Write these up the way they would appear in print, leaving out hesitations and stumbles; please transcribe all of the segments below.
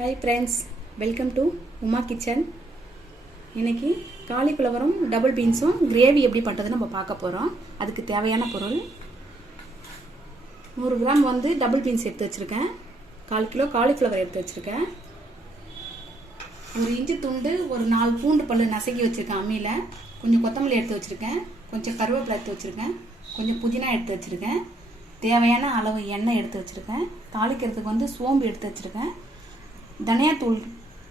Hi friends, welcome to Uma Kitchen. இன்னைக்கு காலிஃப்ளவரும் double பீன்ஸும் gravy எப்படி பண்றதுன்னு நம்ம பார்க்க போறோம். அதுக்கு தேவையான பொருள் 100 கிராம் வந்து டபுள் பீன்ஸ் எடுத்து வச்சிருக்கேன். 1/4 கிலோ காலிஃப்ளவர் எடுத்து வச்சிருக்கேன். ஒரு இஞ்சி துண்டு, ஒரு 4 பூண்டு பல்லு நசுக்கி வச்சிருக்கேன் அம்மியில. கொஞ்சம் கொத்தமல்லி எடுத்து வச்சிருக்கேன். கொஞ்சம் கருவேப்பிலை எடுத்து வச்சிருக்கேன். கொஞ்சம் புதினா எடுத்து வச்சிருக்கேன். தேவையான அளவு எண்ணெய் எடுத்து வச்சிருக்கேன். தாளிக்கிறதுக்கு வந்து சோம்பு எடுத்து வச்சிருக்கேன். தனியாத்தூள்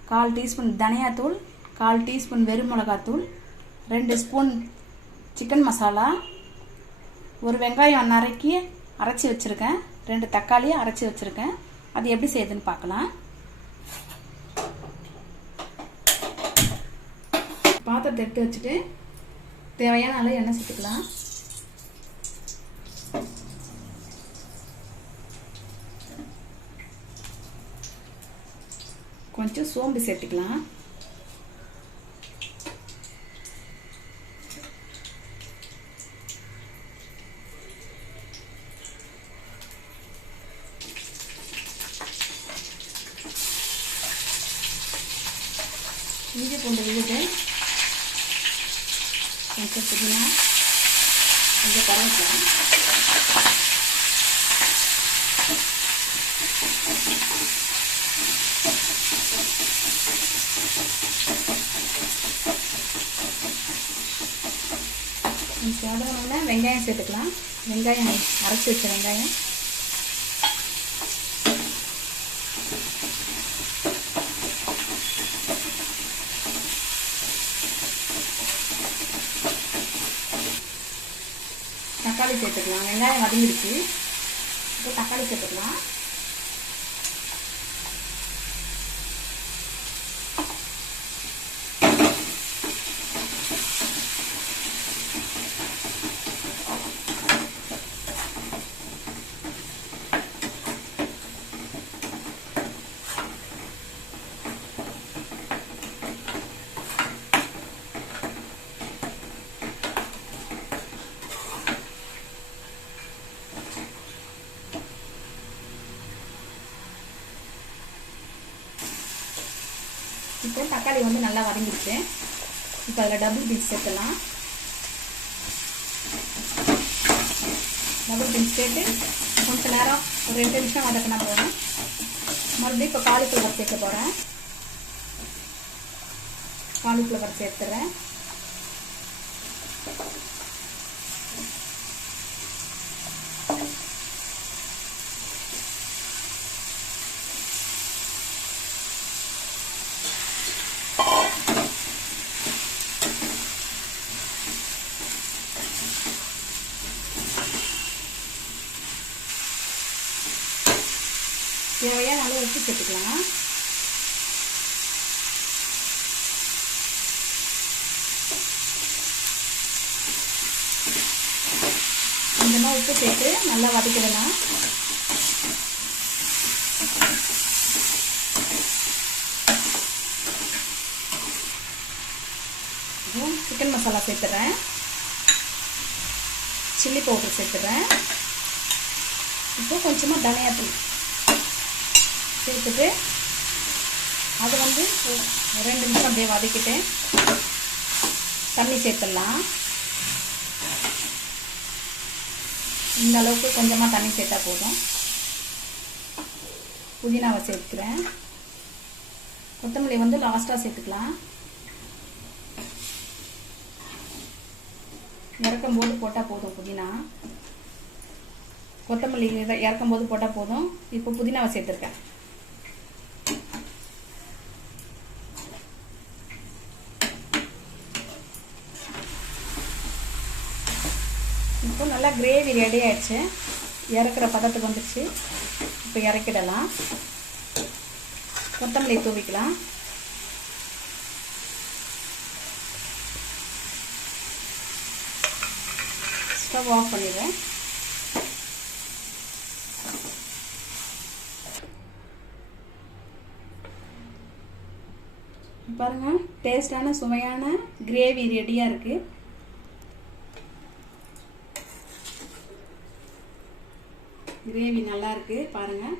1/4 டீஸ்பூன் தனியாத்தூள், 1/4 டீஸ்பூன் வெறும் மிளகாத்தூள், 2 ஸ்பூன் சிக்கன் மசாலா, ஒரு வெங்காயம் நறுக்கி அரைச்சி வச்சுருக்கேன், 2 தக்காளியை அரைச்சி வச்சுருக்கேன். அது எப்படி செய்யுதுன்னு பார்க்கலாம். பாத்திரத்தை எடுத்து வச்சுட்டு தேவையான அளவு எண்ணெய் சேர்த்துக்கலாம். கொஞ்சம் சோம்பு சேர்த்துக்கலாம். இஞ்சி பூண்டு விழுது, கொஞ்சம் புதினா, கொஞ்சம் கருவேப்பிலை, வெங்காயம் சேர்த்துக்கலாம். வெங்காயம் அரைச்சி வச்ச வெங்காயம், தக்காளி சேர்த்துக்கலாம். வெங்காயம் வதங்கிடுச்சு, இப்போ தக்காளி சேர்த்துக்கலாம். இப்போ தக்காளி வந்து நல்லா வதங்கிடுச்சு. இப்போ அதில் டபுள் பீன்ஸ் சேர்த்துலாம். டபுள் பீன்ஸ் சேர்த்து கொஞ்சம் நேரம் ஒரு 2 நிமிஷம் வதக்கினா போதும். மறுபடியும் இப்போ காலிஃப்ளவர் சேர்க்க போகிறேன். காலிஃப்ளவர் சேர்த்துறேன். தேவையான அளவு உப்பு சேர்த்துக்கலாம். கொஞ்சமாக உப்பு சேர்த்து நல்லா வதக்கிடலாம். சிக்கன் மசாலா சேர்த்துறேன். சில்லி பவுடர் சேர்த்துறேன். இப்போ கொஞ்சமாக தனியாத்தூள் சேர்த்துட்டு அது வந்து 2 நிமிஷம் அப்படியே வதக்கிட்டு தண்ணி சேர்த்துடலாம். இந்த அளவுக்கு கொஞ்சமாக தண்ணி சேர்த்தா போதும். புதினாவை சேர்த்துக்கிறேன். கொத்தமல்லி வந்து லாஸ்ட்டாக சேர்த்துக்கலாம். இறக்கும் போது போட்டால் போதும். புதினா கொத்தமல்லி இறக்கும் போது போட்டால் போதும். இப்போ புதினாவை சேர்த்துருக்கேன். இப்போ நல்லா கிரேவி ரெடி ஆயிடுச்சு. இறக்குற பதத்துக்கு வந்துடுச்சு. இப்போ இறக்கிடலாம். கொத்தமல்லி தூவிக்கலாம். ஸ்டவ் ஆஃப் பண்ணிடுறேன். பாருங்க, டேஸ்டான சுவையான கிரேவி ரெடியாக இருக்குது. கிரேவி நல்லா இருக்குது பாருங்கள்.